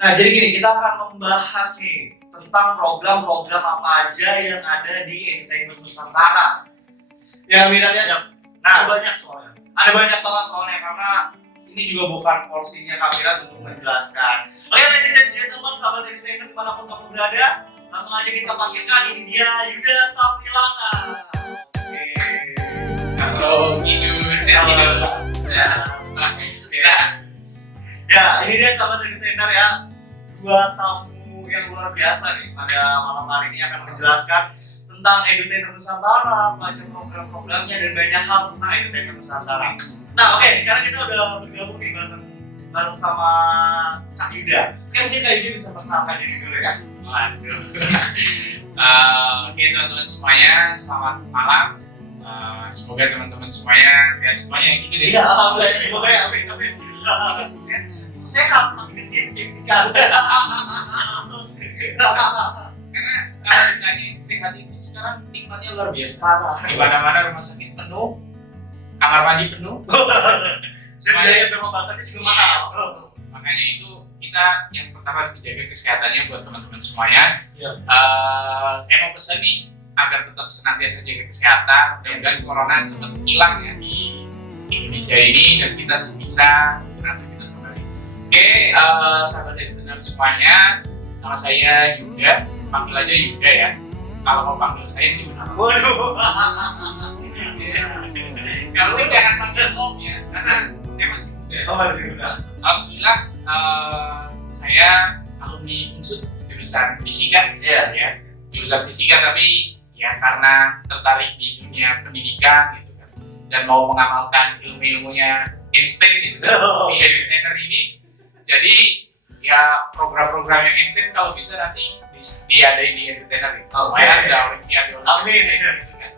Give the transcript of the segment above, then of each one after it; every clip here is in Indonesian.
Nah, jadi gini, kita akan membahas nih tentang program-program apa aja yang ada di Edutainment Nusantara. Ya, minatnya ada. Nah, banyak soalnya. Ada banyak banget soalnya karena ini juga bukan porsinya Kamirat untuk menjelaskan. Oke, ladies and gentlemen, sahabat Edutainment dimanapun kamu berada, langsung aja kita panggilkan, ini dia Yuda Safilana. Oke. Halo, Idu, saya Idu. Ya, ini dia sahabat Edutainer ya. Dua tamu yang luar biasa nih pada malam hari ini akan menjelaskan tentang Edutainment Nusantara, macam program-programnya dan banyak hal tentang Edutainment Nusantara. Nah, oke, sekarang kita udah bergabung nih bareng sama Kak Yuda. Oke, mungkin Kak Yuda bisa perkenalkan diri dulu ya. Waduh. Oke teman-teman semuanya, selamat malam. Semoga teman-teman semuanya sehat semuanya gitu deh. Iya, alhamdulillah. Semoga ya, amin. Sehat, masih kesit, kan? Karena kalau ditanyain sehat itu sekarang nikmatnya luar biasa. Parah. Di mana-mana rumah sakit penuh, kamar mandi penuh. Biaya pengobatannya juga mahal. Makanya itu kita yang pertama harus dijaga kesehatannya buat teman-teman semuanya. Iya. Saya mau pesan nih agar tetap senantiasa jaga kesehatan, mudah-mudahan corona cepat hilang ya di Indonesia ini dan kita bisa beraktivitas kembali. Oke, sahabat Edutainer semuanya, nama saya Yuda, panggil aja Yuda ya. Kalau mau panggil saya gimana? Waduh. Kalau jangan panggil Om ya, karena saya masih muda. Oh, masih muda. Alhamdulillah, saya alumni Unsud jurusan fisika, ya, jurusan fisika tapi ya karena tertarik di dunia pendidikan gitu kan, dan mau mengamalkan ilmu-ilmunya Einstein gitu di Edutainer ini. Jadi ya program-program yang Einstein kalau bisa nanti diadain di Edutainer gitu. Lumayan ada olimpiade Amin. gitu kan.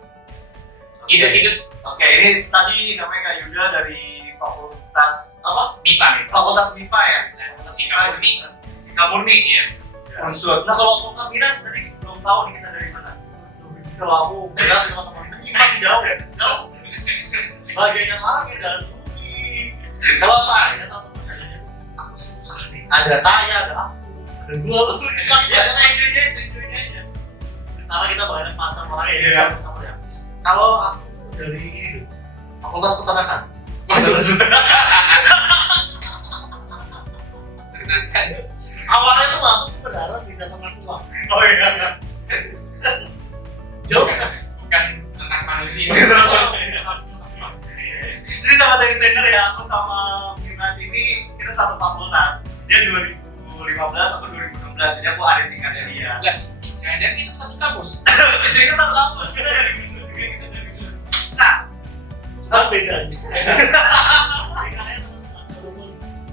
Ide. Oke, ini tadi namanya Kak Yuda dari Fakultas apa? MIPA gitu. Fakultas MIPA ya? Fisika murni. Fisika murni. Iya. Unsur. Nah, kalau Kak Mirat tadi belum tahu nih kita dari mana. Kalau aku bilang teman-teman ini masih jauh. Bagian yang lain dan kalau saya teman-teman aku susah nih. Ada saya, ada aku, ada dua lu. Ya saya aja. Karena kita banyak macam orang ya. Kalau aku dari ini dulu, Fakultas Peternakan. Terkenalkan. Awalnya tuh masuk berharap bisa ternak uang. Oh iya. Jauh kan? Bukan tentang manusia. Jadi sama dari trainer ya, aku sama Mirat ini kita satu fakultas. Dia 2015, aku 2016. Jadi aku ada tingkatnya dia. Lah, jangan-jangan kita satu kampus. Istri kita satu kampus, kita dari Gunung juga bisa dari Gunung. Nah, kita bedanya.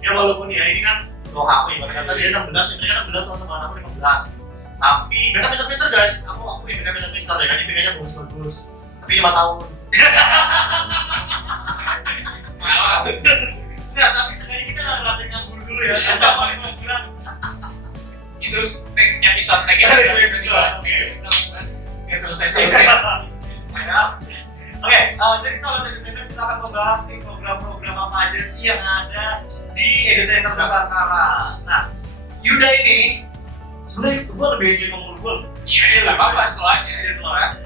Walaupun ya ini kan loh aku ibarat kata dia 16, mereka 16 sama teman aku 15. Tapi mereka pintar-pintar guys, aku mereka pintar-pintar ya kan, IPK-nya bagus-bagus. Tapi 5 tahun. Nah, tapi sekali kita nggak ngerasain nganggur dulu ya. Sama 5 bulan. Itu next episode lagi. Oke, selesai. Oke, jadi sahabat Edutainer kita akan membahas nih program-program apa aja sih yang ada di Edutainer Nusantara. Nah, Yuda ini sebenarnya gue lebih enjoy ngomong gue. Iya, nggak apa-apa soalnya. Iya, soalnya.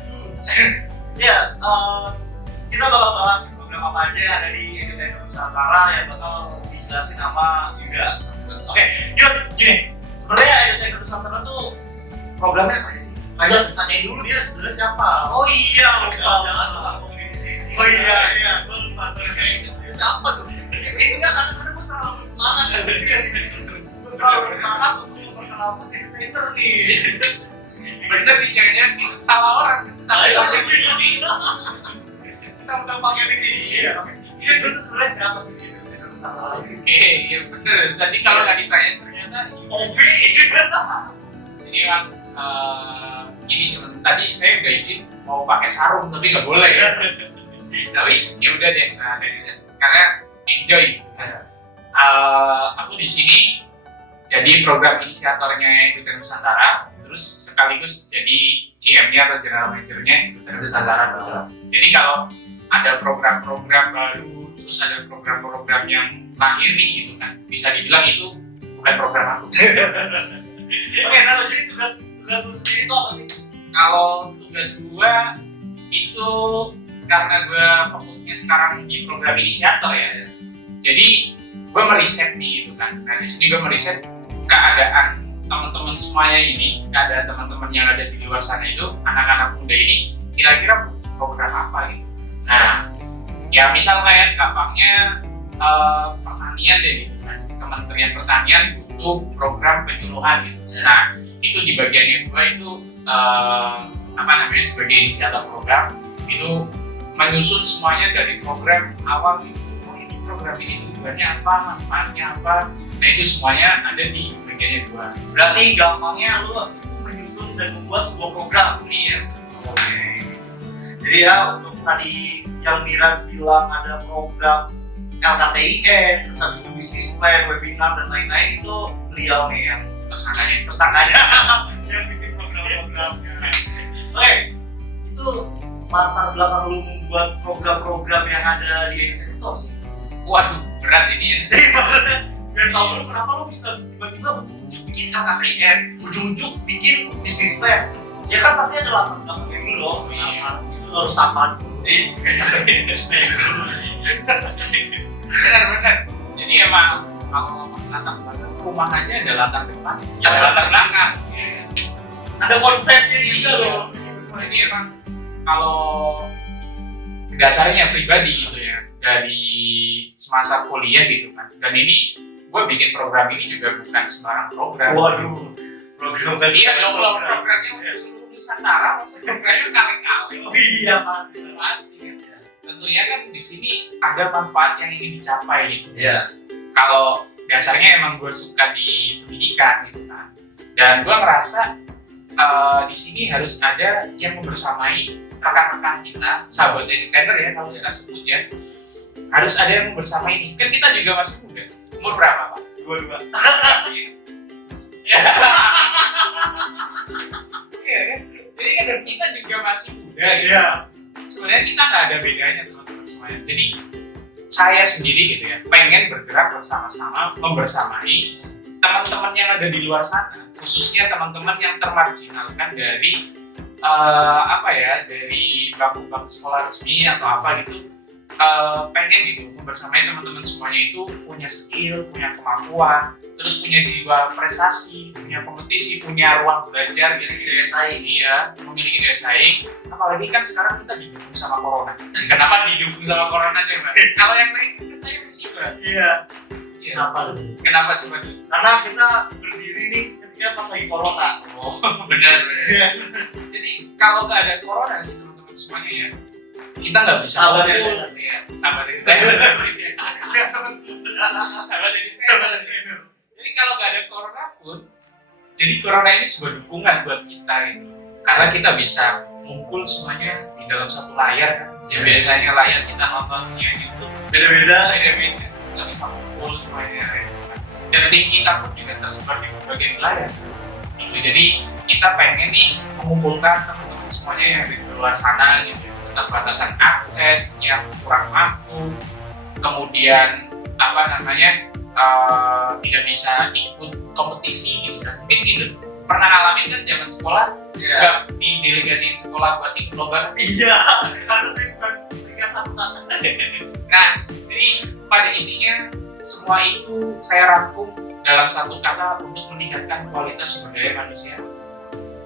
Ya, kita bakal bahas program apa aja yang ada di Edutainer Nusantara yang bakal dijelasin sama Yuda. Oke, Yud, gini. Sebenarnya Edutainer Nusantara tuh programnya apa sih? Ada tanyain dulu dia sebenarnya siapa? Oh iya, Jangan lupa ngomong ini. Oh iya, gue lupa Dia siapa tuh? Ini enggak, karena gue terlalu semangat kan. Gue terlalu semangat untuk memperkenalkan Edutainer nih. Bener nih, jangan-jangan salah orang. Tapi ini Kita udah pakai ini. Iya, itu tuh sebenarnya siapa sih Edutainer Nusantara? oke, ya bener. Tadi kalau nggak ditanya ternyata Obi. ini yang gini teman. Tadi saya udah izin mau pakai sarung tapi nggak boleh ya. Tapi ya udah deh seadanya karena enjoy. Aku di sini jadi program inisiatornya Edutainer Nusantara, terus sekaligus jadi GM-nya atau General Manager-nya Edutainer Nusantara. Jadi kalau ada program-program baru, terus ada program-program yang lahir nih gitu kan, bisa dibilang itu bukan program aku. Oke, kalau jadi tugas lu sendiri itu apa sih? Kalau tugas gua itu karena gua fokusnya sekarang di program inisiator ya, jadi gua meriset nih gitu kan. Nah di sini gua meriset keadaan teman-teman semuanya ini, keadaan teman-teman yang ada di luar sana itu, anak-anak muda ini kira-kira program apa gitu. Nah, ya misal kayak gampangnya pertanian deh gitu kan. Kementerian Pertanian butuh program penyuluhan gitu. Nah, itu di bagiannya gua itu sebagai inisiator program itu menyusun semuanya dari program awal gitu. Oh ini program ini tujuannya apa, manfaatnya apa. Nah itu semuanya ada di bagiannya gua. Berarti gampangnya lu menyusun dan membuat sebuah program. Iya. Oke. Jadi ya untuk tadi yang Mira bilang ada program LKTIN, terus habis itu bisnis plan, webinar dan lain-lain itu beliau nih yang tersangkanya yang bikin program-programnya. Oke, itu latar belakang lu membuat program-program yang ada di Edutech itu apa sih? Waduh, berat ini ya. Biar tahu dulu kenapa lu bisa tiba-tiba ujuk-ujuk bikin LKTIN, ujuk-ujuk bikin bisnis plan. Ya kan pasti ada latar belakangnya dulu loh. Iya. Itu harus tamat. Benar. Jadi emang kalau latar belakang rumah aja ada latar depan, Ya, ada latar belakang. Ada konsepnya juga loh. Jadi emang kalau dasarnya pribadi gitu ya, dari semasa kuliah gitu kan. Dan ini gue bikin program ini juga bukan sembarang program. Waduh, program kan? Iya dong, kalau programnya udah seluruh Nusantara, maksudnya programnya kali-kali. Oh iya Pasti kan. Tentunya kan di sini ada manfaat yang ingin dicapai gitu. Iya. Kalau dasarnya emang gue suka di pendidikan gitu kan. Dan gue ngerasa di sini harus ada yang membersamai rekan-rekan kita, sahabat edutainer ya kalau kita sebut ya. Harus ada yang membersamai ini. Kan kita juga masih muda. Umur berapa Pak? 22. Iya kan? Jadi kan kita juga masih muda gitu. Iya. Sebenarnya kita nggak ada bedanya teman-teman semuanya. Jadi saya sendiri gitu ya, pengen bergerak bersama-sama, membersamai teman-teman yang ada di luar sana, khususnya teman-teman yang termarginalkan dari dari bangku-bangku sekolah resmi atau apa gitu. Pengen gitu membersamai teman-teman semuanya itu punya skill, punya kemampuan, terus punya jiwa prestasi, punya kompetisi, punya ruang belajar gitu, daya saing. Iya, memiliki daya saing. Apalagi kan sekarang kita didukung sama corona. Kenapa didukung sama corona coba? Kalau yang lain kan katanya musibah. Iya. Iya. Kenapa coba tuh? Karena kita berdiri nih ketika pas lagi corona. Oh, benar. Iya. Jadi kalau nggak ada corona nih teman-teman semuanya ya, kita nggak bisa Sabar ya. ngumpul. Iya, sabar ya. Sabar ya. Jadi kalau nggak ada corona pun, jadi corona ini sebuah dukungan buat kita gitu. Karena kita bisa ngumpul semuanya di dalam satu layar kan. Ya biasanya layar kita nontonnya itu Beda-beda. nggak bisa ngumpul semuanya. Dan tim kita pun juga tersebar di berbagai wilayah. Itu jadi kita pengen nih mengumpulkan teman-teman semuanya yang di luar sana gitu. Keterbatasan akses, yang kurang mampu, kemudian tidak bisa ikut kompetisi gitu kan. Mungkin gitu pernah ngalamin kan zaman sekolah nggak didelegasiin sekolah buat ikut lomba. Iya. Karena saya bukan tingkat satu. Nah, jadi pada intinya semua itu saya rangkum dalam satu kata untuk meningkatkan kualitas sumber daya manusia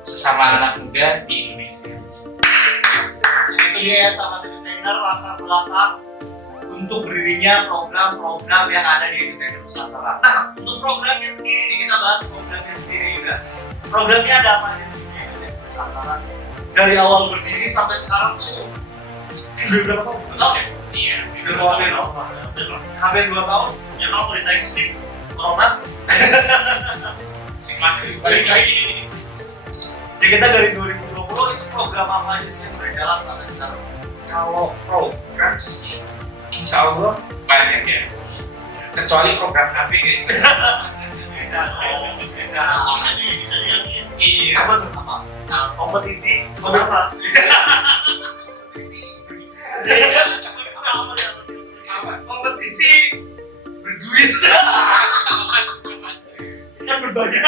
sesama anak muda di Indonesia. Jadi itu dia sahabat edutainer latar belakang untuk berdirinya program-program yang ada di Edutainer Nusantara. Nah, untuk programnya sendiri nih, kita bahas programnya sendiri juga. Programnya ada apa aja sih di Edutainer Nusantara? Dari awal berdiri sampai sekarang tuh udah berapa tahun? 2 tahun ya? Iya, Hampir 2 tahun. Ya kalau mau ditanya skip, corona. simak balik lagi. Ya kita dari 2020 itu program apa aja sih yang berjalan sampai sekarang? Kalau program sih, insya Allah banyak ya. Kecuali program KB gitu. Beda. Apa nih bisa lihat ya? Iya. Apa tuh? Apa? Nah, kompetisi. Apa? Kompetisi berbicara. Iya. Sama ya. Kompetisi berduit. yang berbayar.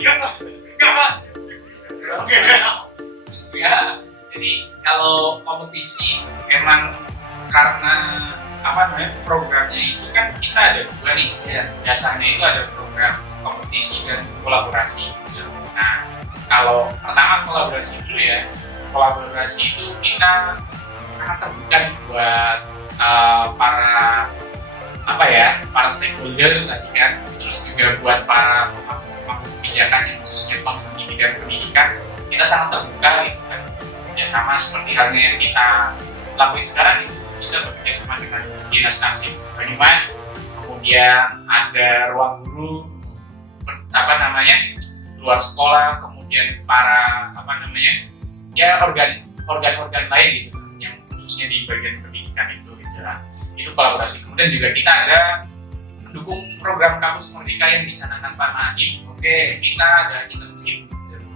Enggak mas. Oke. Ya, jadi kalau kompetisi emang karena apa namanya programnya itu kan kita ada dua nih. Iya. Biasanya itu ada program kompetisi dan kolaborasi. Nah, kalau pertama kolaborasi dulu ya. Kolaborasi itu kita sangat terbuka nih buat para stakeholder tadi kan, terus juga buat para pemangku kebijakan yang khususnya concern di bidang pendidikan, kita sangat terbuka gitu kan. Ya sama seperti halnya yang kita lakuin sekarang itu, kita bekerja sama dengan Dinas Nasib Banyumas, kemudian ada ruang guru, luar sekolah, kemudian para organ-organ lain gitu yang khususnya di bagian pendidikan itu gitu lah. Itu kolaborasi. Kemudian juga kita ada mendukung program kampus merdeka yang dicanangkan Pak Nadiem. Oke, kita ada internship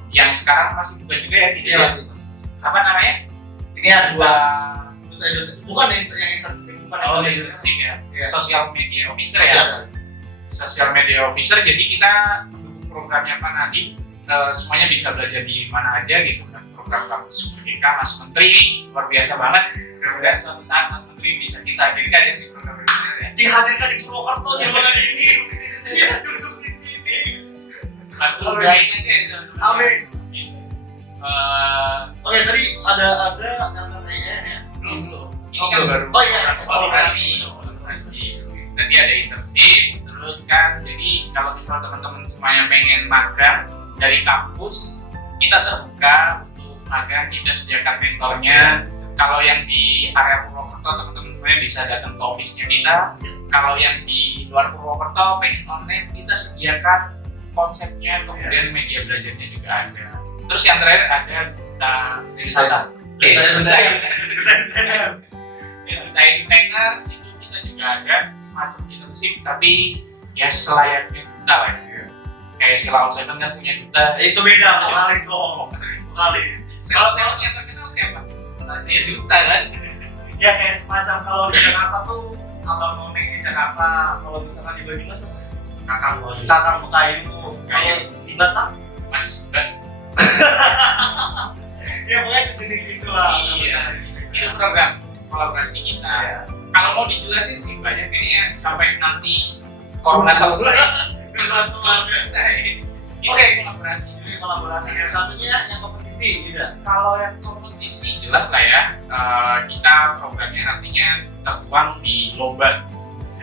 yang sekarang masih buka juga ya, Iya masih. apa namanya? Ini ada dua. Bukan yang internship, bukan yang internship ya. Iya. Social media officer ya. Social media officer. Jadi kita mendukung programnya Pak Nadiem. Semuanya bisa belajar di mana aja gitu kan. Program kampus merdeka, Mas Menteri luar biasa banget. Mudah-mudahan suatu saat Mas Menteri bisa kita hadirkan ya di program ini ya. dihadirkan di Purwokerto di bulan ini. Dia duduk di sini. Aku doain aja ya teman-teman. Amin. Eh, Oke, tadi ada LKTN ya. Belum. Ini Oh, kan baru oh iya, kolaborasi. Nanti ada internship, terus kan jadi kalau misalnya teman-teman semuanya pengen magang dari kampus, kita terbuka untuk magang, kita sediakan mentornya. Kalau yang di area Purwokerto, teman-teman semuanya bisa datang ke office-nya kita. Kalau yang di luar Purwokerto pengen online, kita sediakan konsepnya, kemudian media belajarnya juga ada. Terus yang terakhir ada wisata. Desainer itu kita juga ada semacam internship, tapi ya selayaknya duta lah ya. Kayak Sheila on Seven kan punya duta. Itu beda, vokalis dong. Vokalis. Sheila on Seven yang terkenal siapa? Ya duta kan. Ya kayak semacam kalau di Jakarta tuh abang none di Jakarta, kalau misalkan di Banyumas kakang Bekayu. Kalau di Batam, Mas Mbak. ya pokoknya sejenis itulah. Iya. Itu program kolaborasi kita. Iya. Kalau mau dijelasin sih banyak kayaknya sampai nanti corona selesai. Oke, kolaborasi. Ini kolaborasi yang satunya yang kompetisi tidak? Kalau yang kompetisi jelas lah ya, kita programnya nantinya tertuang di lomba.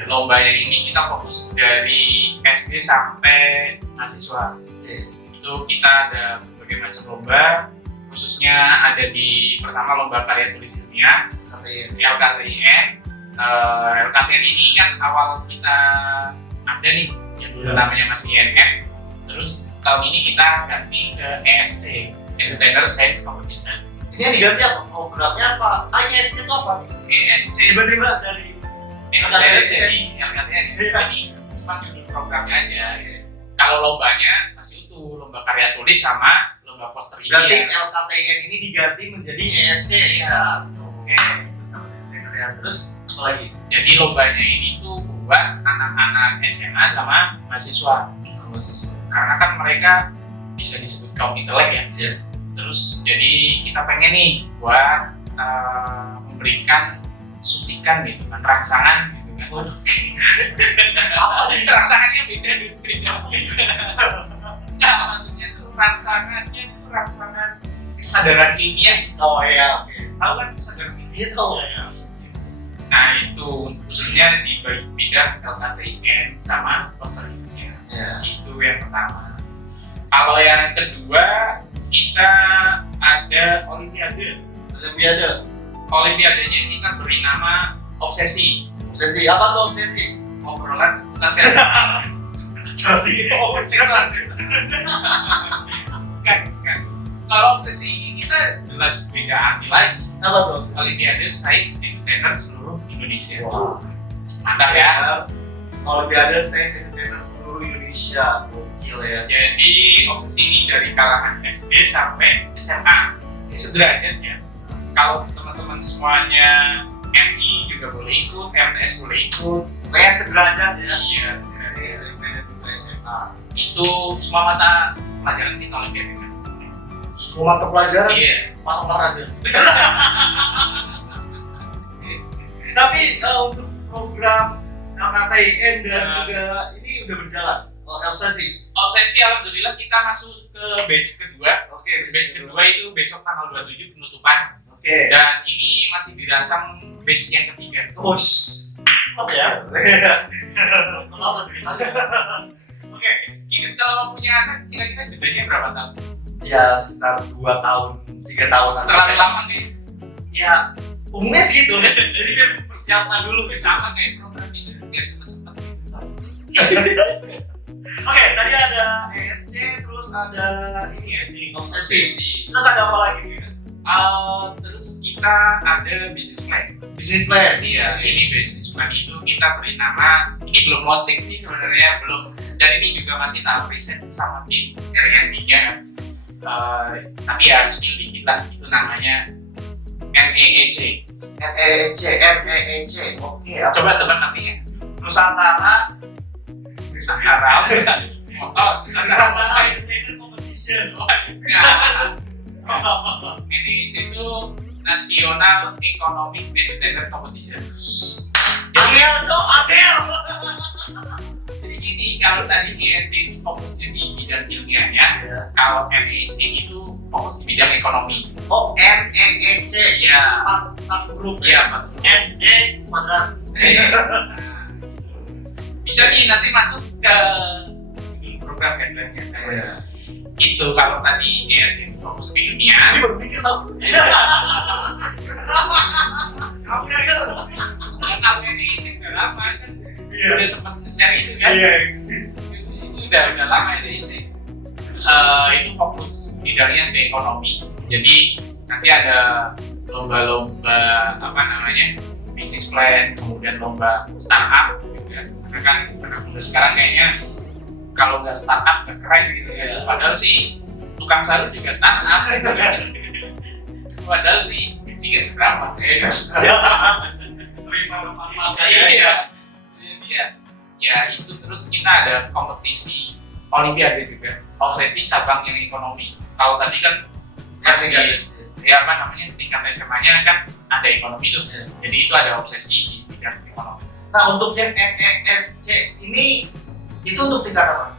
Lombanya ini kita fokus dari SD sampai mahasiswa. Itu kita ada berbagai macam lomba, khususnya ada di pertama lomba karya tulis ilmiah, LKTIN. LKTIN ini kan awal kita ada nih, yang dulu namanya masih INF. Terus tahun ini kita ganti ke ESC, Entertainer Science Competition. Ini yang diganti apa? Programnya apa? ESC itu apa? ESC Tiba-tiba dari LKTIN jadi LKTIN ini cuma judul programnya aja. Kalau lombanya masih utuh, lomba karya tulis sama lomba poster berarti ilmiah. LKTN ini diganti menjadi ESC. Iya. Oke. Terus apa lagi? Jadi lombanya ini tuh buat anak-anak SMA sama mahasiswa. Karena kan mereka bisa disebut kaum intelek ya. Iya. Terus jadi kita pengen nih buat memberikan suntikan gitu kan, rangsangan gitu kan. Waduh. Rangsangannya beda beda. Enggak, maksudnya tuh rangsangannya tuh rangsangan kesadaran ilmiah. Oh iya, oke. Tahu kan kesadaran ilmiah? Dia tahu ya. Nah itu khususnya di bidang LKTIN sama poster ilmiah. Iya. Itu yang pertama. Kalau yang kedua kita ada olimpiade. Olimpiadenya kita beri nama obsesi. Obsesi apa tuh obsesi? Obrolan seputar sehat. Jadi Obsesi kan. Kalau obsesi ini kita jelas beda arti lagi. apa tuh? Olimpiade Sains Entertainer seluruh Indonesia. Wah. Mantap ya. Olimpiade Sains Entertainer seluruh Indonesia. Gokil ya. Jadi obsesi ini dari kalangan SD sampai SMA. Ini sederajat ya. Kalau teman-teman semuanya MI juga boleh ikut, MTS boleh ikut. Kayak sederajat ya. Iya. SD, SMP, dan sampai SMA. Itu semua mata pelajaran kita Olimpiade kan? Semua mata pelajaran Iya. masuk olahraga. Tapi untuk program LKTIN dan juga ini udah berjalan. Oh, obsesi. Obsesi alhamdulillah kita masuk ke batch kedua. Oke, Batch kedua itu besok tanggal 27 penutupan. Oke. Dan ini masih dirancang batch yang ketiga. Push. Apa ya? Kenapa lebih Oke, kita kalau punya anak kira-kira jedanya berapa tahun? Ya sekitar 2 tahun, 3 tahun. Terlalu lama nih. Ya umumnya sih gitu. Jadi biar persiapan dulu. Ya sama kayak program ini biar cepet-cepet. Oke, tadi ada ESC, terus ada ini ya sih obsesi. Terus ada apa lagi? Terus kita ada business plan. Business plan. Iya, ini business plan itu kita beri nama. Ini belum launching sih sebenarnya, belum. Dan ini juga masih tahap riset sama tim R&D-nya. Tapi ya spill dikit lah, itu namanya NEEC. NEEC. Oke. Coba tebak nantinya. Nusantara. Nusantara. Oh, Nusantara Entertainment Competition. NEEC itu National Economic Entertainment Competition. Angel, Cok, Angel. Jadi gini, kalau tadi ESC itu fokusnya di bidang ilmiahnya, Iya. kalau NEEC itu fokus di bidang ekonomi. Oh, NEEC. Ya, Empat huruf ya, ya. NE kuadrat. Nah, bisa nih nanti masuk ke program guideline-nya. Iya. Itu kalau tadi ESC itu fokus ke ilmiah. Ini baru mikir tau. Kamu ya Kalau NEEC udah lama kan, Iya. udah sempat nge-share itu kan. Iya. Itu udah lama NEEC. Itu fokus bidangnya ke ekonomi. Jadi nanti ada lomba-lomba apa namanya business plan, kemudian lomba startup gitu kan. Karena kan anak muda sekarang kayaknya kalau nggak startup nggak keren gitu ya. Padahal sih tukang sarung juga startup gitu kan. Padahal sih gaji nggak seberapa. Iya. Jadi ya itu terus kita ada kompetisi Olimpiade juga. Obsesi cabang yang ekonomi. Kalau tadi kan masih ya apa namanya tingkat SMA-nya kan ada ekonomi tuh. Jadi itu ada obsesi di bidang ekonomi. Nah, untuk yang NESC ini itu untuk tingkat apa?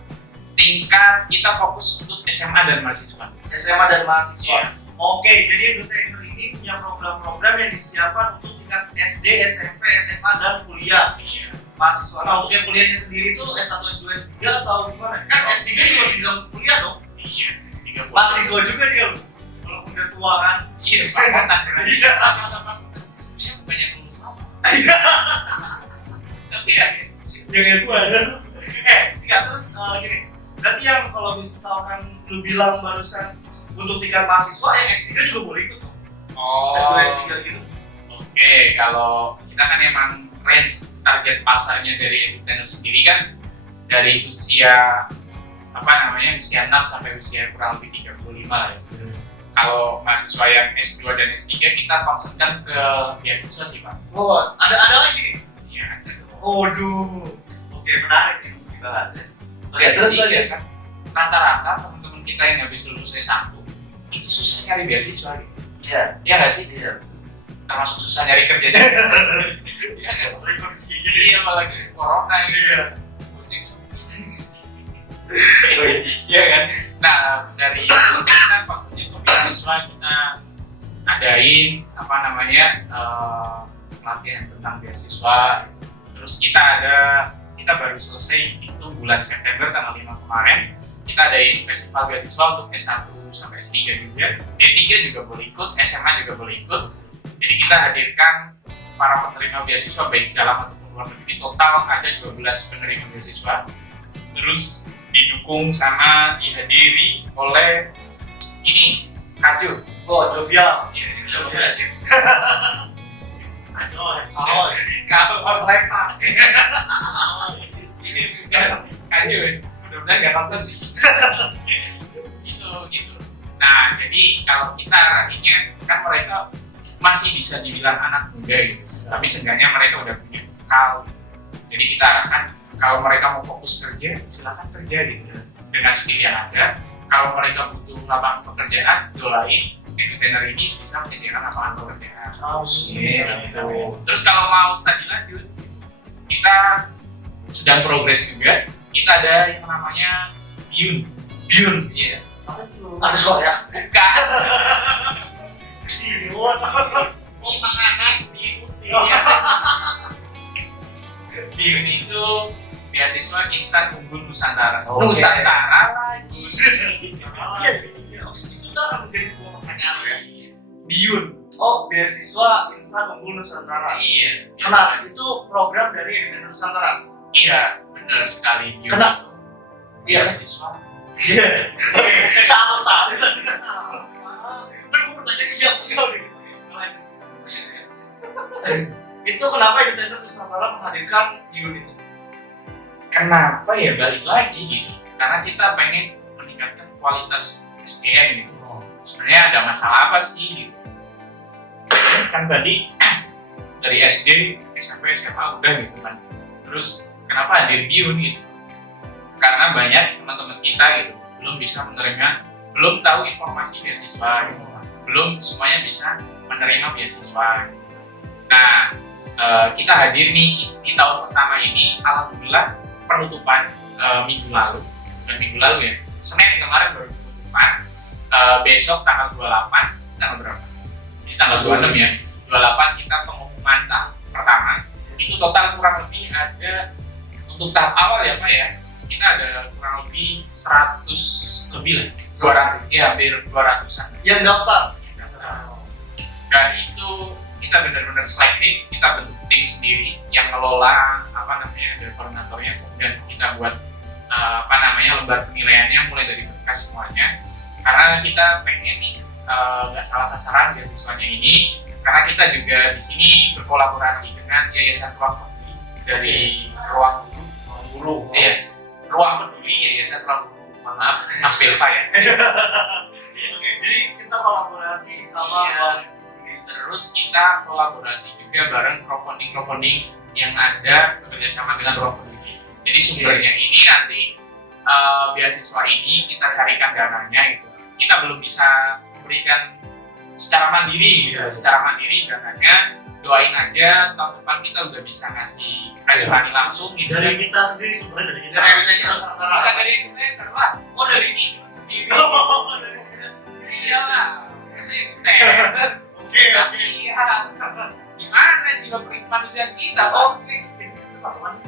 Tingkat kita fokus untuk SMA dan mahasiswa. SMA dan mahasiswa. Iya. Oke, jadi Edutainer ini punya program-program yang disiapkan untuk tingkat SD, SMP, SMA, dan kuliah. Iya. Mahasiswa. Nah, untuk yang kuliahnya sendiri itu S1, S2, S3 atau gimana? Kan S3 juga masih bilang kuliah dong. Iya. S3 Mahasiswa juga dia loh. Walaupun udah tua kan. Iya. Fakultas Iya. mahasiswa fakultas siswanya banyak lulus sama. Iya. Tapi ya guys. Yang S2 ada. Enggak, terus gini. Berarti yang kalau misalkan lu bilang barusan untuk tingkat mahasiswa yang S3 juga boleh ikut tuh. Oh. S2, S3 gitu. Oke, kalau kita kan emang range target pasarnya dari Edutainer sendiri kan dari usia apa namanya usia 6 sampai usia kurang lebih 35 lah ya. Kalau mahasiswa yang S2 dan S3 kita konsepkan ke beasiswa sih Pak. Oh, ada lagi nih. Iya, ada dong. Waduh. Oke, menarik nih untuk dibahas ya. Oke, terus Tiga, lagi. kan rata-rata teman-teman kita yang habis lulus S1 itu susah nyari beasiswa gitu. Iya. Iya nggak sih? Iya. Termasuk susah nyari kerja juga. Iya kan? Apalagi kondisi kayak Iya, apalagi corona gitu. Iya. Gojek sepi. Iya kan? Nah, dari itu kita konsepnya ke beasiswa kita adain apa namanya pelatihan tentang beasiswa. Terus kita baru selesai itu bulan September tanggal 5 kemarin. Kita adain festival beasiswa untuk S1 sampai S3 juga. D3 juga boleh ikut, SMA juga boleh ikut. Jadi kita hadirkan para penerima beasiswa baik dalam ataupun luar negeri. Total ada 12 penerima beasiswa. Terus didukung sama dihadiri oleh ini Kaju. Oh, jovial. Iya, Jovial. Aduh, Kalau lempar. ini bukan Kaju, mudah-mudahan nggak nonton sih. Itu gitu. Nah, jadi kalau kita rankingnya kan mereka masih bisa dibilang anak muda gitu, tapi seenggaknya mereka udah punya bekal. Jadi kita arahkan ke Kalau mereka mau fokus kerja, silakan kerja gitu dengan skill yang ada. Kalau mereka butuh lapangan pekerjaan, dolain edutainer ini bisa menyediakan lapangan pekerjaan. Gitu. Terus kalau mau studi lanjut, kita sedang progres juga. Kita ada yang namanya Biun. Iya. Apa itu? Ada suara. Bukan. Biun. Oh, makanan diikuti. Biun itu beasiswa Insan Unggul Nusantara. Oke. Nusantara lagi. Iya. Itu akan menjadi sebuah pertanyaan ya. Biun. Oh, beasiswa Insan Unggul Nusantara. Iya. Karena itu program dari Edutainer Nusantara. Iya, benar sekali. Biun. Kena. Iya. Beasiswa. Iya. Saat itu sudah. Aduh, pertanyaan iya punya deh. Itu kenapa Edutainer Nusantara menghadirkan Biun itu? Kenapa ya balik lagi gitu? Karena kita pengen meningkatkan kualitas SDM gitu. Sebenarnya ada masalah apa sih gitu? Kan tadi dari SD, SMP, SMA udah gitu kan. Terus kenapa hadir Biun gitu? Karena banyak teman-teman kita gitu belum bisa menerima, belum tahu informasi beasiswa gitu. Belum semuanya bisa menerima beasiswa. Nah, kita hadir nih di tahun pertama ini, alhamdulillah penutupan minggu lalu, bukan minggu lalu ya, Senin kemarin baru penutupan. Besok tanggal 28, tanggal berapa? Ini tanggal 26 ya. 28 kita pengumuman tahap pertama. Itu total kurang lebih ada untuk tahap awal ya Pak ya. Kita ada kurang lebih 100 lebih lah. 200 ya, hampir 200-an. Yang daftar. Dan itu kita benar-benar selektif, kita bentuk tim sendiri yang ngelola dari koordinatornya, kemudian kita buat lembar penilaiannya mulai dari berkas semuanya. Karena kita pengen nih nggak salah sasaran beasiswanya ini, karena kita juga di sini berkolaborasi dengan Yayasan Ruang Peduli dari Ruang Guru. Iya, Ruang Peduli Yayasan Ruang Guru. Maaf, Mas Belva ya. Oke, jadi kita kolaborasi sama Ruang Guru. Terus kita kolaborasi juga bareng crowdfunding yang ada bekerjasama dengan Ruang Peduli. Jadi sumbernya ini nanti beasiswa ini kita carikan dananya gitu. Kita belum bisa memberikan secara mandiri gitu. Secara mandiri dananya, doain aja tahun depan kita udah bisa ngasih press money langsung gitu. Dari kita sendiri, sumbernya dari kita. Dari kita Nusantara. bukan dari kita lah. Oh dari ini sendiri. Oh, dari kita sendiri. Iyalah. Masih Oke, kasihan. Gimana jiwa kemanusiaan kita? Oke, itu teman-teman.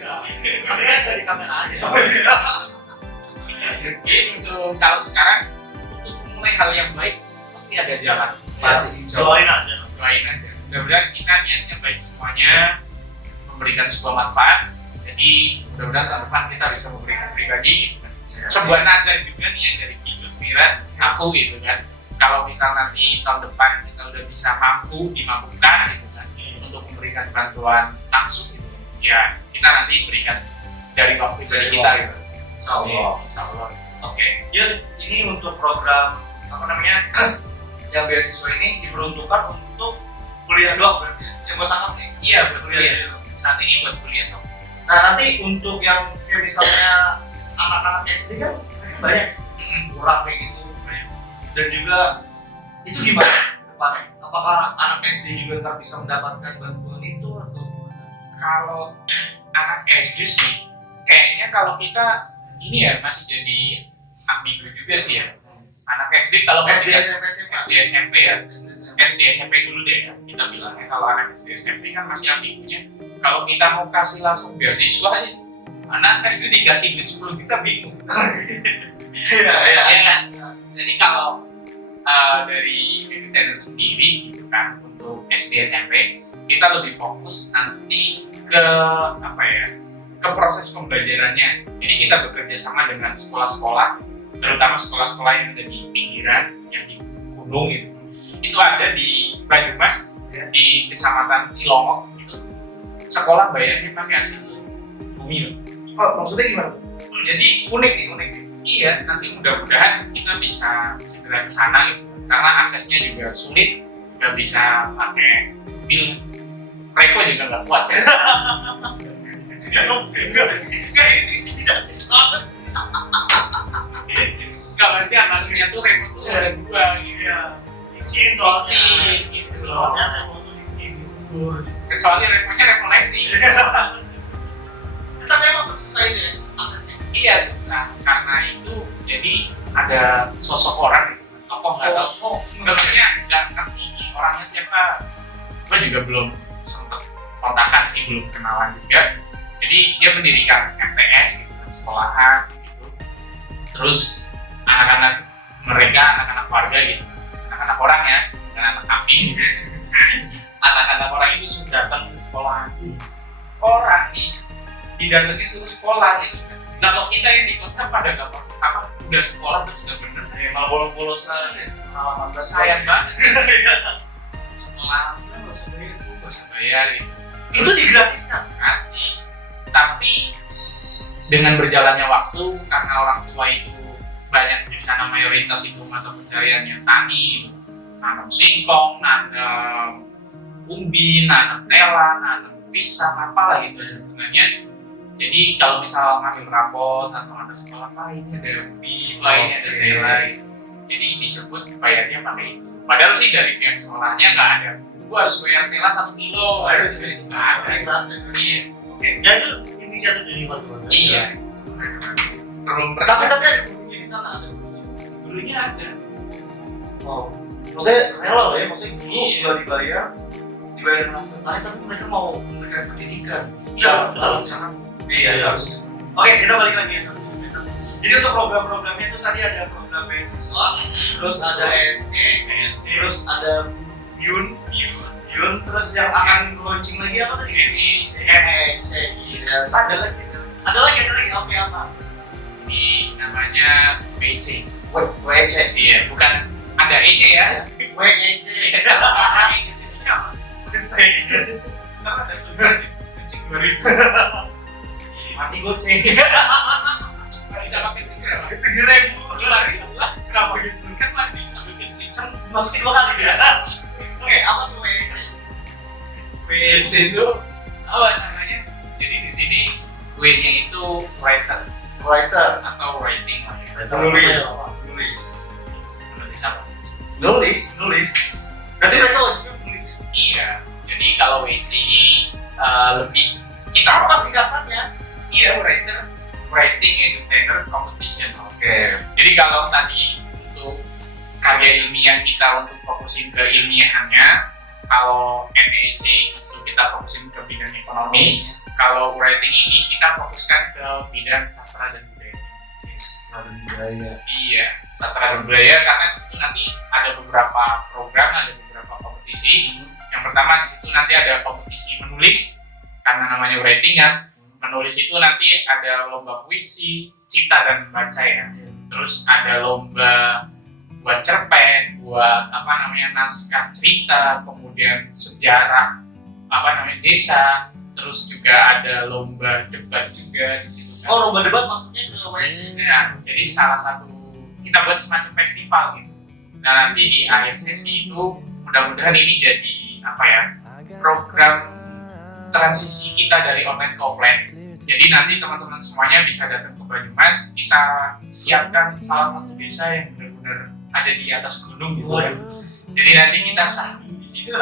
Ya, dari kamera aja. Gitu. Kalau sekarang untuk memulai hal yang baik pasti ada jalan. Pasti doain aja. Doain aja. Mudah-mudahan kita niatnya baik semuanya, memberikan sebuah manfaat. Jadi mudah-mudahan tahun depan kita bisa memberikan pribadi gitu kan. Sebuah nazar juga nih yang dari hidup Mira, aku gitu kan. Kalau misal nanti tahun depan kita udah bisa dimampukan gitu kan, untuk memberikan bantuan langsung gitu, ya kita nanti berikan dari waktu pribadi kita gitu. Insya Allah. Oke, ya ini untuk program yang beasiswa ini diperuntukkan untuk kuliah doang berarti. Yang buat tangkap nih. Iya buat kuliah. Saat ini buat kuliah dong. Nah nanti untuk yang kayak misalnya anak-anak SD kan mereka banyak kurang kayak gitu. Dan juga itu gimana depannya? Apakah anak SD juga ntar bisa mendapatkan bantuan itu atau gimana? Kalau anak SD sih, kayaknya kalau kita ini ya masih jadi ambigu juga sih ya. Anak SD kalau SD masih SMP SMP ya, SD SMP dulu deh ya kita bilangnya. Kalau anak SD SMP kan masih ambigunya. Kalau kita mau kasih langsung beasiswa, anak SD dikasih duit 10 juta bingung. Ya. Jadi kalau dari edutainer sendiri gitu kan untuk SD SMP kita lebih fokus nanti ke ke proses pembelajarannya. Jadi kita bekerja sama dengan sekolah-sekolah, terutama sekolah-sekolah yang ada di pinggiran, yang di gunung gitu. Itu ada di Banyumas, di Kecamatan Cilongok itu sekolah bayarnya pakai hasil bumi loh. Oh, maksudnya gimana? Jadi unik. Iya, nanti mudah-mudahan kita bisa segera ke sana gitu. Karena aksesnya juga sulit, nggak bisa pakai mobil. Revo juga nggak kuat. Enggak ini intimidasi banget sih. Kalau sih anaknya tuh Revo tuh ada dua gitu. Iya. Licin soalnya. Licin gitu loh. Soalnya Revo tuh licin, mundur. Kecuali Revonya revolusi. Tapi emang sesusah ini ya, aksesnya. Iya susah karena itu jadi ada sosok orang gitu. Tokoh nggak tahu. Sosok. Nggak maksudnya nggak ngerti orangnya siapa. Gue juga belum sempet kontakan sih, belum kenalan juga. Jadi dia mendirikan MTS gitu kan, sekolahan gitu. Terus anak-anak mereka, anak-anak warga gitu, anak-anak orang ya, dan anak kami. Anak-anak orang itu sudah datang ke sekolah. Orang nih didatengin suruh sekolah gitu kan. Nah kalau kita yang di kota pada nggak apa udah sekolah terus nggak bener. Malah bolos-bolosan ya. Halaman Sayang banget. Sekolah nggak usah bayar tuh, nggak usah bayar gitu. Itu digratiskan. Gratis. Tapi dengan berjalannya waktu karena orang tua itu banyak di sana mayoritas itu mata pencariannya tani, nanam singkong, nanam umbi, nanam tela, nanam pisang, apalah gitu sebenarnya. Jadi kalau misal ngambil rapot atau ada sekolah lain ada umbi, lainnya ada tela, gitu. Jadi disebut bayarnya pakai itu. Padahal sih dari pihak sekolahnya nggak ada. Gua harus bayar tela 1 kilo, harus bayar itu nggak ada. Iya. Oke, jadi itu inisiatif dari Mas. Iya. Belum Tapi pernah. ada gurunya di sana ada. Dulunya ada. Oh, maksudnya rela lah ya, maksudnya guru Iya. udah dibayar langsung. Tapi mereka mau memberikan pendidikan. Iya, dalam sana. Iya, harus. Oke, kita balik lagi ya. Jadi untuk program-programnya itu tadi ada program beasiswa, terus ada ESC, terus ada Yun, terus yang akan launching lagi apa tadi? NEC. Iya, ada lagi apa? Ini namanya WC. WEC. Iya, bukan ada E-nya ya. WEC. Karena ada tulisan kencing 2000. Mati goceng. Mandi sama kencing berapa? 7.000. 5.000 lah. Kenapa gitu? Kan mandi sama kencing. Kan masukin 2 kali ya. Oke, apa tuh WEC? WC itu apa namanya? Jadi di sini W-nya itu writer atau writing lah ya. Nulis. Nulis apa? Nulis. Berarti mereka wajibnya menulis. Iya. Jadi kalau WC ini lebih kita Apa singkatannya? Iya, writing entertainer competition. Oke. Jadi kalau tadi untuk karya ilmiah kita untuk fokusin ke ilmiahannya, kalau NEC itu kita fokusin ke bidang ekonomi, kalau writing ini kita fokuskan ke bidang sastra dan budaya. Iya, sastra dan budaya karena di situ nanti ada beberapa program, ada beberapa kompetisi. Yang pertama di situ nanti ada kompetisi menulis karena namanya writing kan. Menulis itu nanti ada lomba puisi, cipta dan baca ya. Terus ada lomba buat cerpen, buat naskah cerita, kemudian sejarah desa. Terus juga ada lomba debat juga di situ. Oh, lomba debat maksudnya ke WEC. Ya, jadi salah satu kita buat semacam festival gitu. Nah nanti di akhir sesi itu mudah-mudahan ini jadi program transisi kita dari online ke offline. Jadi nanti teman-teman semuanya bisa datang ke Banyumas. Kita siapkan salah satu desa yang benar-benar ada di atas gunung gitu ya. Jadi nanti kita sahur di situ.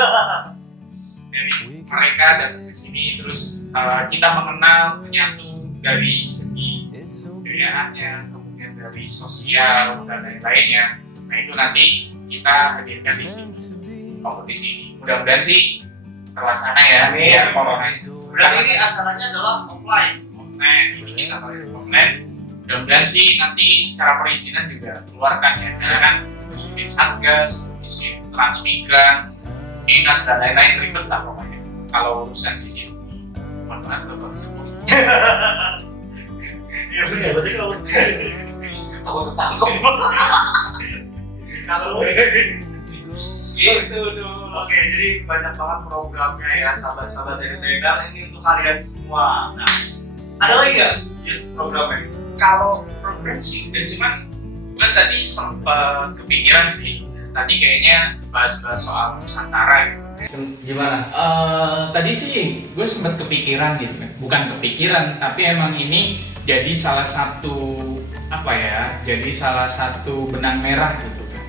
Dari mereka datang ke sini terus kita mengenal, menyatu dari segi kebudayaannya, kemudian dari sosial dan lain-lainnya. Nah itu nanti kita hadirkan di sini kompetisi ini. Mudah-mudahan sih terlaksana ya. Amin. Ya, pokoknya. Berarti ini acaranya adalah offline. Ini kita harus offline. Mudah-mudahan sih nanti secara perizinan juga keluarkan ya. Karena kan izin Satgas, izin Transmigran, dinas dan lain-lain ribet lah pokoknya. Kalau urusan di sini, mohon maaf kalau sebut. Iya betul, berarti kalau ketangkep. Kalau Gitu dong. Oke, jadi banyak banget programnya ya sahabat-sahabat dari Tegar ini untuk kalian semua. Nah, ada lagi nggak programnya? Kalau program sih udah cuman gue tadi sempat kepikiran sih. Tadi kayaknya bahas-bahas soal Nusantara gitu. Gimana? Tadi sih gue sempat kepikiran gitu kan, bukan kepikiran tapi emang ini jadi salah satu jadi salah satu benang merah gitu kan.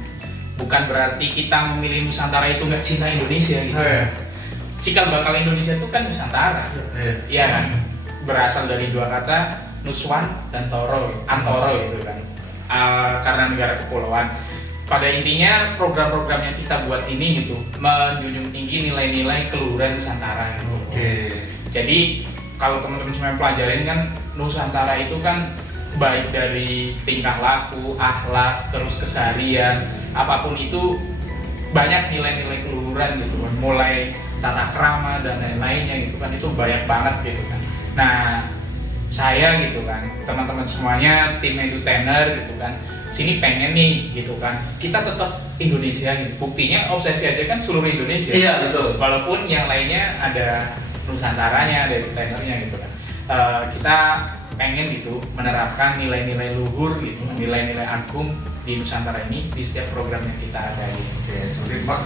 Bukan berarti kita memilih Nusantara itu nggak cinta Indonesia gitu. Cikal bakal Indonesia itu kan Nusantara, iya kan? Berasal dari dua kata Nuswan dan Antoro gitu kan. Karena negara kepulauan. Pada intinya program-program yang kita buat ini gitu menjunjung tinggi nilai-nilai keluhuran Nusantara. Jadi kalau teman-teman semua yang pelajarin kan Nusantara itu kan baik dari tingkah laku, akhlak, terus keseharian, apapun itu banyak nilai-nilai keluhuran gitu kan. Mulai tata krama dan lain-lainnya gitu kan, itu banyak banget gitu kan. Nah, saya gitu kan, teman-teman semuanya tim edutainer gitu kan, sini pengen nih gitu kan, kita tetap Indonesia gitu. Buktinya obsesi aja kan seluruh Indonesia. Iya betul. Walaupun yang lainnya ada Nusantaranya, ada edutainernya gitu kan. Kita pengen gitu menerapkan nilai-nilai luhur gitu, nilai-nilai agung di Nusantara ini di setiap program yang kita ada gitu.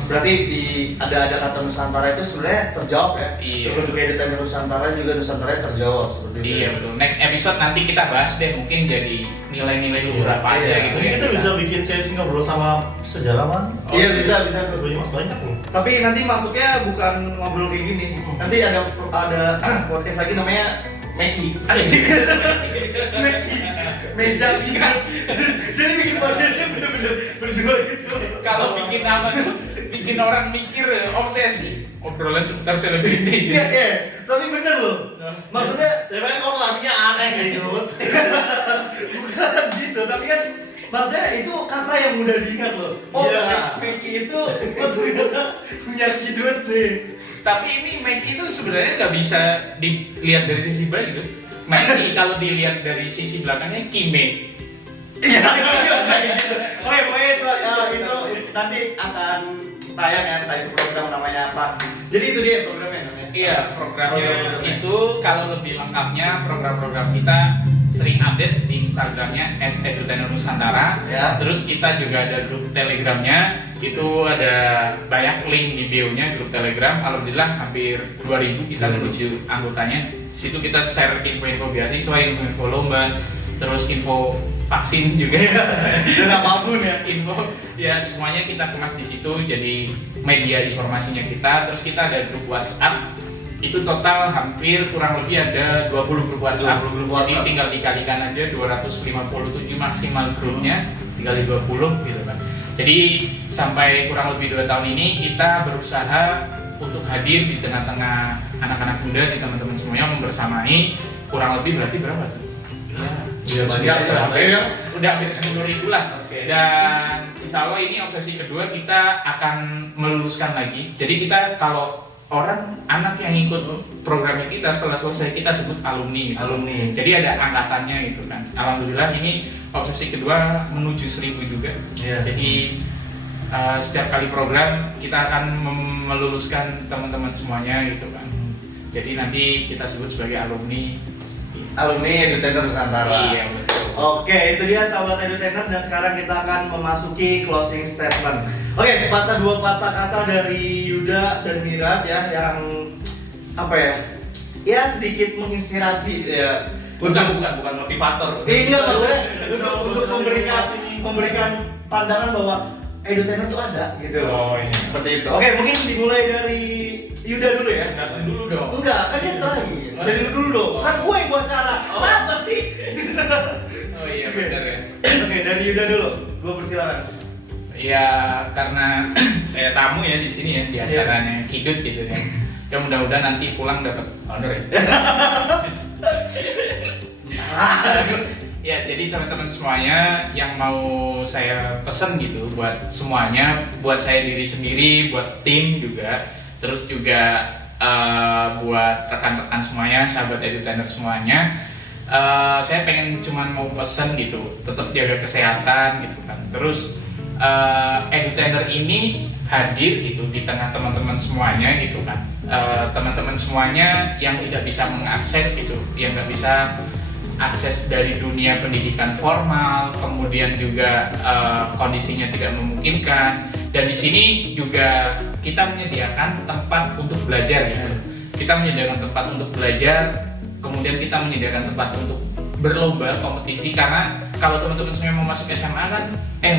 Berarti ada kata Nusantara itu sebenarnya terjawab ya. Iya. Terbentuk edutainer Nusantara juga Nusantara terjawab seperti itu. Iya betul. Next episode nanti kita bahas deh, mungkin jadi nilai-nilai luhur apa aja gitu ya. Kita bisa bikin sesi ngobrol sama sejarawan. Iya bisa. Banyak banyak loh. Tapi nanti masuknya bukan ngobrol kayak gini. Nanti ada podcast lagi namanya Meki. Meja gitu. Jadi bikin podcastnya bener-bener berdua gitu. Kalau bikin apa tuh, bikin orang mikir obsesi. Obrolan seputar selebriti. Iya. Tapi bener loh. Maksudnya Ya kan korelasinya aneh gitu. bukan gitu, tapi kan maksudnya itu kata yang mudah diingat loh. Iya. Meki itu ternyata punya kidut nih. Tapi ini Meki itu sebenarnya nggak bisa dilihat dari sisi belakang gitu. Meki kalau dilihat dari sisi belakangnya Kime. Iya, bisa gitu. Pokoknya itu nanti akan tayang ya, entah itu program namanya apa. Jadi itu dia programnya namanya. Iya, programnya Programnya. itu kalau lebih lengkapnya program-program kita sering update di Instagramnya @edutainerNusantara. Ya. Terus kita juga ada grup Telegramnya, itu ada banyak link di bio-nya grup Telegram. Alhamdulillah hampir 2000 kita menuju anggotanya. Di situ kita share info-info beasiswa, info lomba, terus info vaksin juga. Dan apapun ya. Info ya semuanya kita kemas di situ, jadi media informasinya kita. Terus kita ada grup WhatsApp, itu total hampir kurang lebih ada 20 grup WhatsApp. 20 grup Jadi WhatsApp. tinggal dikalikan aja 257 maksimal grupnya, dikali 20 gitu kan. Jadi sampai kurang lebih 2 tahun ini kita berusaha untuk hadir di tengah-tengah anak-anak muda, di teman-teman semuanya, membersamai kurang lebih berarti berapa tuh? Iya, Udah hampir 10.000 lah. Dan insya Allah ini obsesi kedua kita akan meluluskan lagi. Jadi kita kalau anak yang ikut programnya kita setelah selesai kita sebut alumni gitu. Alumni. Jadi ada angkatannya gitu kan. Alhamdulillah ini obsesi kedua menuju 1000 juga. Iya. Jadi setiap kali program kita akan meluluskan teman-teman semuanya gitu kan. Jadi nanti kita sebut sebagai alumni. Alumni Edutainer Nusantara. Iya betul. Oke, itu dia sahabat edutainer, dan sekarang kita akan memasuki closing statement. Oke, sepatah dua patah kata dari Yuda dan Mirat ya, yang apa ya? Ya sedikit menginspirasi ya. Bukan motivator. Iya, maksudnya untuk memberikan pandangan bahwa edutainer itu ada gitu. Oh iya. Seperti itu. Oke, mungkin dimulai dari Yuda dulu ya. Datang dulu dong. Enggak, kan dia terakhir. Dari lu dulu dong. Kan gue yang buat cara. Oh. Apa sih? Oh iya benar ya. Oke, dari Yuda dulu. Gue persilakan. Ya karena saya tamu ya di sini ya di acaranya Kidut gitu ya. Ya mudah-mudahan nanti pulang dapat honor ya. Ya jadi teman-teman semuanya yang mau saya pesen gitu buat semuanya, buat saya diri sendiri, buat tim juga, terus juga buat rekan-rekan semuanya, sahabat edutainer semuanya. Saya pengen cuman mau pesen gitu, tetap jaga kesehatan gitu kan. Terus edutainer ini hadir gitu di tengah teman-teman semuanya gitu kan. Teman-teman semuanya yang tidak bisa mengakses gitu, yang nggak bisa akses dari dunia pendidikan formal, kemudian juga kondisinya tidak memungkinkan. Dan di sini juga kita menyediakan tempat untuk belajar gitu. Kita menyediakan tempat untuk belajar, kemudian kita menyediakan tempat untuk berlomba kompetisi, karena kalau teman-teman semua mau masuk SMA kan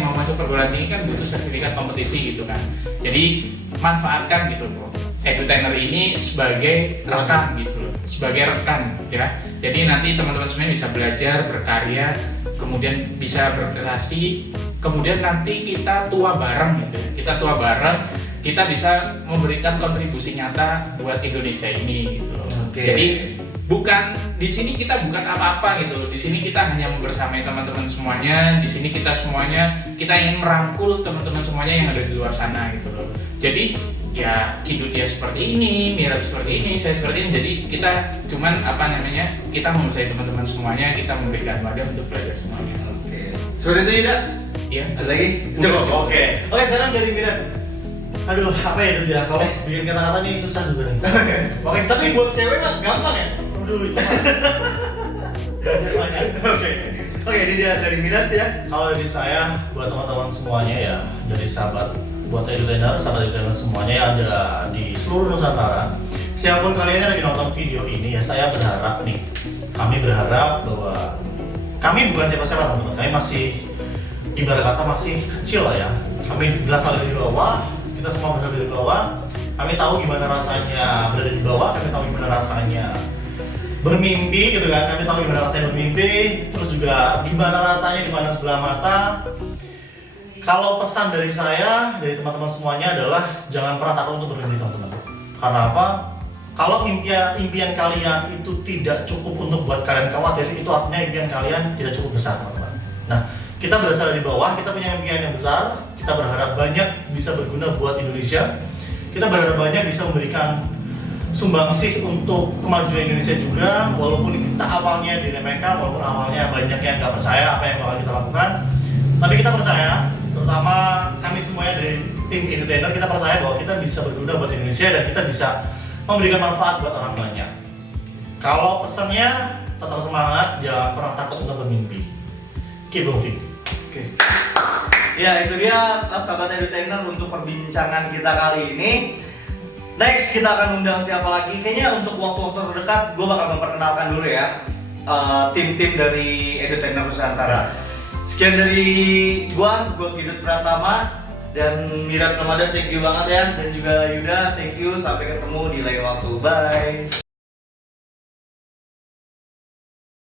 mau masuk perguruan tinggi kan butuh sertifikat kompetisi gitu kan. Jadi manfaatkan gitu loh edutainer ini sebagai rekan gitu loh, sebagai rekan ya. Jadi nanti teman-teman semua bisa belajar, berkarya, kemudian bisa berkreasi, kemudian nanti kita tua bareng gitu ya. Kita tua bareng, kita bisa memberikan kontribusi nyata buat Indonesia ini gitu loh. Jadi bukan di sini kita bukan apa-apa gitu loh. Di sini kita hanya membersamai teman-teman semuanya. Di sini kita semuanya kita ingin merangkul teman-teman semuanya yang ada di luar sana gitu loh. Jadi ya Kidut dia seperti ini, Mirat seperti ini, saya seperti ini. Jadi kita cuman kita membersamai teman-teman semuanya, kita memberikan wadah untuk belajar semuanya. Seperti itu Yuda? Iya. Ada lagi? Coba, oke, sekarang dari Mirat. Aduh, apa ya Dut ya? Kalau bikin kata-kata nih susah juga nih. Oke, tapi buat cewek mah gampang ya? Aduh, itu mah. Oke, ini dia dari Mirat ya. Kalau dari saya, buat teman-teman semuanya ya, dari sahabat buat edutainer, sahabat edutainer semuanya yang ada di seluruh Nusantara. Siapapun kalian yang lagi nonton video ini ya, saya berharap nih, kami berharap bahwa kami bukan siapa-siapa teman-teman. Kami masih ibarat kata masih kecil lah ya. Kami berasal dari bawah, kita semua berasal dari bawah. Kami tahu gimana rasanya berada di bawah, kami tahu gimana rasanya bermimpi gitu kan. Kami tahu gimana rasanya bermimpi, terus juga gimana rasanya dipandang sebelah mata. Kalau pesan dari saya, dari teman-teman semuanya adalah jangan pernah takut untuk bermimpi teman-teman. Karena apa? Kalau impian kalian itu tidak cukup untuk buat kalian khawatir, itu artinya impian kalian tidak cukup besar teman-teman. Nah, kita berasal dari bawah, kita punya impian yang besar, kita berharap banyak bisa berguna buat Indonesia. Kita berharap banyak bisa memberikan sumbangsih untuk kemajuan Indonesia juga, walaupun kita awalnya diremehkan, walaupun awalnya banyak yang nggak percaya apa yang bakal kita lakukan. Tapi kita percaya, terutama kami semuanya dari tim edutainer, kita percaya bahwa kita bisa berguna buat Indonesia dan kita bisa memberikan manfaat buat orang banyak. Kalau pesannya, tetap semangat, jangan pernah takut untuk bermimpi. Keep moving. Oke. Ya, itu dia sahabat edutainer untuk perbincangan kita kali ini. Next kita akan undang siapa lagi? Kayaknya untuk waktu-waktu terdekat gue bakal memperkenalkan dulu ya tim-tim dari edutainer Nusantara. Sekian dari gua Kidut Pratama dan Mirat Ramadan, thank you banget ya, dan juga Yuda, thank you, sampai ketemu di lain waktu, bye.